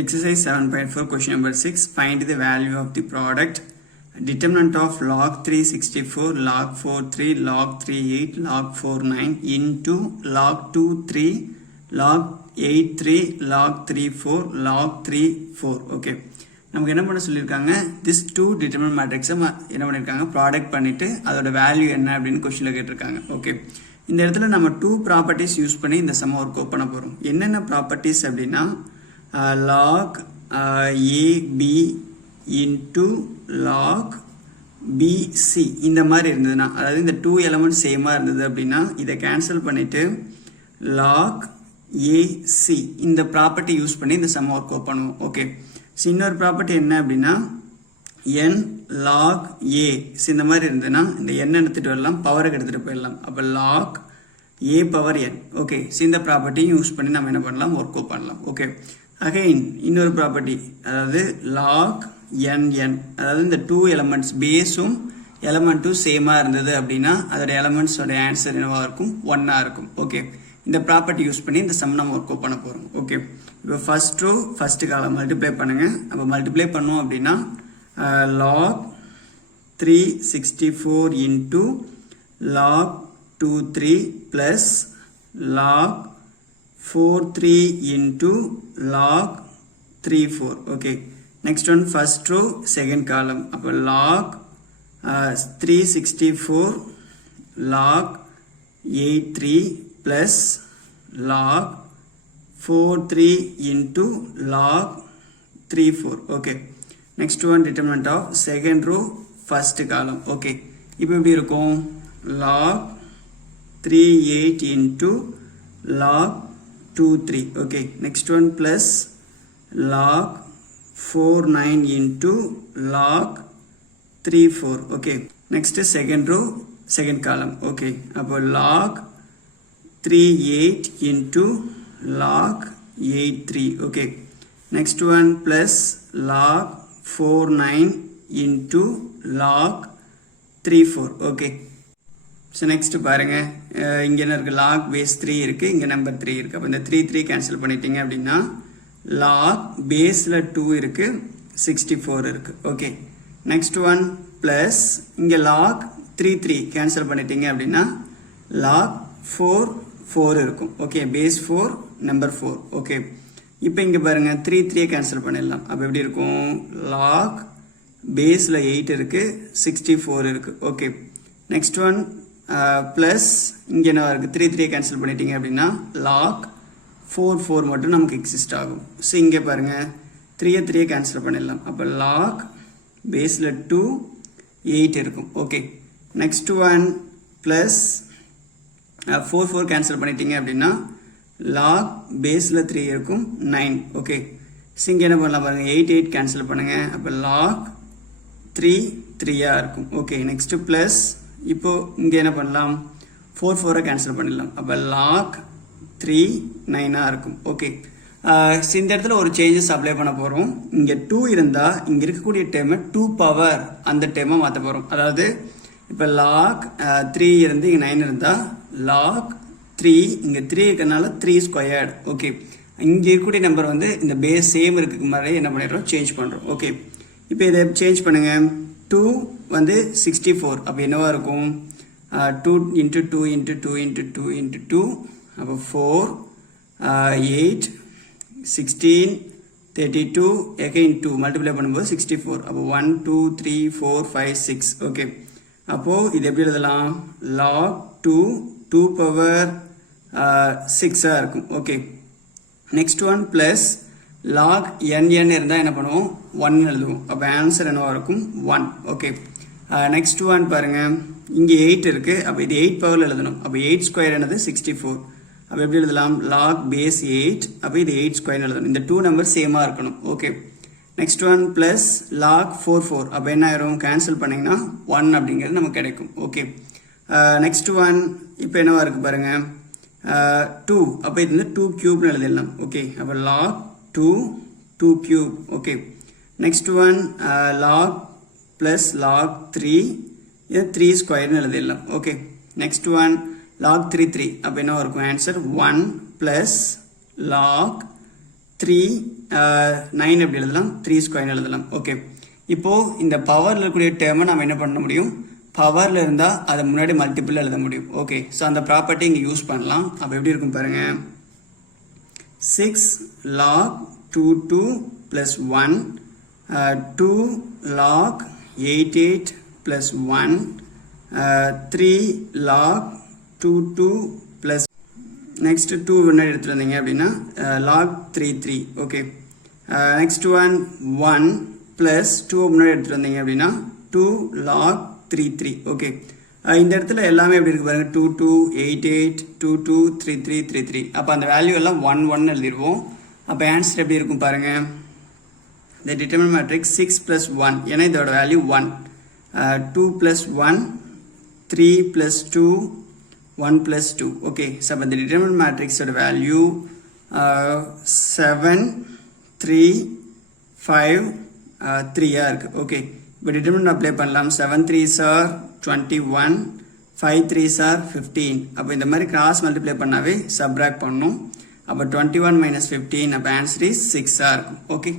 Exercise 7.4 question number 6. Find the value of the product. Determinant of log 364, log 43, log 38, log 49 into log 23, log 83, log 34, log 34. Okay. நமக்கு என்ன பண்ண சொல்லியிருக்காங்க, this two determinant matrix என்ன பண்ணியிருக்காங்க, product பண்ணிட்டு அதோட value என்ன அப்படின்னு கொஸ்டினில் கேட்டிருக்காங்க. ஓகே, இந்த இடத்துல நம்ம டூ ப்ராப்பர்ட்டிஸ் யூஸ் பண்ணி இந்த சம்ம ஒர்க் அவுட் பண்ண போகிறோம். என்னென்ன ப்ராப்பர்ட்டிஸ் அப்படின்னா log AB into log BC இந்த மாதிரி இருந்ததுன்னா, அதாவது இந்த டூ எலமெண்ட் சேமாக இருந்தது அப்படின்னா இதை கேன்சல் பண்ணிவிட்டு log AC இந்த ப்ராப்பர்ட்டி யூஸ் பண்ணி இந்த சம்ம ஒர்க் அவுட் பண்ணுவோம். ஓகே, ஸோ இன்னொரு ப்ராப்பர்ட்டி என்ன அப்படின்னா n log A இந்த மாதிரி இருந்ததுன்னா இந்த n எடுத்துகிட்டு வரலாம், பவருக்கு எடுத்துகிட்டு போயிடலாம். அப்போ log A power n. Okay, so இந்த ப்ராப்பர்ட்டியும் யூஸ் பண்ணி நம்ம என்ன பண்ணலாம், ஒர்க் அவுட் பண்ணலாம். ஓகே, அகைன் இன்னொரு ப்ராப்பர்ட்டி, அதாவது log n, அதாவது இந்த டூ எலமெண்ட்ஸ் பேஸும் எலமெண்ட்டும் சேமாக இருந்தது அப்படின்னா அதோட எலமெண்ட்ஸோட ஆன்சர் என்னவாக இருக்கும், 1 இருக்கும். ஓகே, இந்த ப்ராப்பர்ட்டி யூஸ் பண்ணி இந்த சம் நம்ம ஒர்க் அவுட் பண்ண போகிறோம். ஓகே, இப்போ first row first column multiply பண்ணுங்கள். அப்போ மல்டிப்ளை பண்ணோம் அப்படின்னா log 364 into log 23 plus log 43 into log 34. Okay, next one first row second column. அப்போ log 364 log 83 plus log 43 into log 34. Okay, next one determinant of second row first column. Okay, இப்போ எப்படி இருக்கும், log 38 into log 23. Okay, next one plus log 49 into log 34. Okay, next second row second column. Okay, அப்போ log 38 into log 83. Okay, next one plus log 49 into log 34. Okay, so next பாருங்க, இங்கே என்ன இருக்குது, lock base 3 இருக்குது, இங்கே number 3 இருக்குது. அப்போ இந்த 3 கேன்சல் பண்ணிட்டீங்க அப்படின்னா லாக் பேஸில் 2 இருக்குது, 64 இருக்குது. ஓகே, நெக்ஸ்ட் ஒன் ப்ளஸ் இங்கே லாக் 3 கேன்சல் பண்ணிட்டீங்க அப்படின்னா லாக் 4 இருக்கும். Okay, base 4 number 4. ஓகே, இப்போ இங்கே பாருங்கள் 3 கேன்சல் பண்ணிடலாம். அப்போ எப்படி இருக்கும், லாக் பேஸில் 8 இருக்குது, 64 இருக்குது. ஓகே, நெக்ஸ்ட் ஒன் ப்ளஸ் இங்கே என்ன இருக்குது, 3 கேன்சல் பண்ணிட்டீங்க அப்படின்னா லாக் 4 மட்டும் நமக்கு எக்ஸிஸ்ட் ஆகும். ஸோ இங்கே பாருங்கள் 3 கேன்சல் பண்ணிடலாம். அப்போ லாக் பேஸில் 2 8 இருக்கும். Okay, next one plus 4 cancel பண்ணிட்டீங்க அப்படின்னா லாக் பேஸில் 3 இருக்கும், 9. ஓகே, ஸோ இங்கே என்ன பண்ணலாம் பாருங்கள், 8 கேன்சல் பண்ணுங்கள். அப்போ லாக் 3 இருக்கும். ஓகே, நெக்ஸ்ட்டு ப்ளஸ் இப்போது இங்கே என்ன பண்ணலாம், 4 கேன்சல் பண்ணிடலாம். அப்போ லாக் 3 9 இருக்கும். ஓகே, இந்த இடத்துல ஒரு சேஞ்சஸ் அப்ளை பண்ண போகிறோம். இங்கே 2 இருந்தால் இங்கே இருக்கக்கூடிய டேர்மை 2 பவர் அந்த டேர்மை மாற்ற போகிறோம். அதாவது இப்போ லாக் 3 இருந்து இங்கே 9 இருந்தால் லாக் 3 இங்கே 3 இருக்கிறதுனால 3 ஸ்கொயர்டு. ஓகே, இங்கே இருக்கக்கூடிய நம்பர் வந்து இந்த பேஸ் சேம் இருக்கிற மாதிரி என்ன பண்ணிடுறோம், சேஞ்ச் பண்ணுறோம். ஓகே, இப்போ இதை சேஞ்ச் பண்ணுங்கள். 2 வந்து 64. அப்போ என்னவா இருக்கும், 2 into 2 into 2 into 2 into 2. அப்போ 4 8 16 32 again 2 மல்டிப்ளை பண்ணும்போது 64. அப்போ 1 2 3 4 5 6. ஓகே, அப்போது இது எப்படி எழுதலாம், log 2 பவர் 6 இருக்கும். Okay, next one plus log n இருந்தால் என்ன பண்ணுவோம், 1 எழுதுவோம். அப்போ ஆன்சர் என்னவாக இருக்கும், 1. ஓகே, நெக்ஸ்ட் ஒன் பாருங்கள், இங்கே 8 இருக்குது. அப்போ இது 8 பவரில் எழுதணும். அப்போ 8 ஸ்கொயர் என்னது 64. அப்போ எப்படி எழுதலாம், லாக் பேஸ் 8. அப்போ இது 8 ஸ்கொயர் எழுதணும். இந்த 2 நம்பர் சேமாக இருக்கணும். Okay, next one plus lock 4. அப்போ என்ன ஆயிரும், கேன்சல் பண்ணிங்கன்னா 1 அப்படிங்கிறது நமக்கு கிடைக்கும். ஓகே, நெக்ஸ்ட் ஒன் இப்போ என்னவா இருக்குது பாருங்கள், 2. அப்போ இது வந்து 2 கியூப்னு எழுதிடலாம். ஓகே, அப்போ lock 2 cube. Okay, next one log plus log 3 இது 3 ஸ்கொயர்னு எழுதிடலாம். ஓகே, நெக்ஸ்ட் ஒன் log 3 அப்போ என்ன இருக்கும், ஆன்சர் 1 plus log 3 9 எப்படி எழுதலாம் 3 ஸ்கொயர் எழுதலாம். ஓகே, இப்போது இந்த பவரில் இருக்கக்கூடிய டேர்மை நம்ம என்ன பண்ண முடியும், பவரில் இருந்தால் அதை முன்னாடி மல்டிபிள் எழுத முடியும். ஓகே, ஸோ அந்த ப்ராப்பர்ட்டி இங்கே யூஸ் பண்ணலாம். அப்போ எப்படி இருக்கும் பாருங்கள், 6 log 22 plus 1 2 log 88 plus 1 3 log 22 plus next 2 முன்னாடி எடுத்துட்டு வந்தீங்க அப்படின்னா log 33. Okay, next one 1 plus 2 முன்னாடி எடுத்துட்டு வந்தீங்க அப்படின்னா 2 log 33. ஓகே, இந்த இடத்துல எல்லாமே எப்படி இருக்கு பாருங்க, 22 88 22 33 33. அப்போ அந்த வேல்யூ எல்லாம் 1 1 எழுதிடுவோம். அப்போ ஆன்சர் எப்படி இருக்கும் பாருங்க, the determinant matrix 6 plus 1, ஏன்னா இதோட value 1, 2 plus 1 3 plus 2 1 plus 2. Okay, so அப்போ இந்த determinant matrix ஓட வேல்யூ 7 3 5 3 இருக்கு. ஓகே, இப்போ determinant அப்ளை பண்ணலாம். 7 3s are 21 5 3s are 15. அப்போ இந்த மாதிரி கிராஸ் மல்டிப்ளை பண்ணாவே சப்ராக்ட் பண்ணும். அப்போ 21 minus 15, அப்போ ஆன்சர் இஸ் 6 இருக்கும். ஓகே.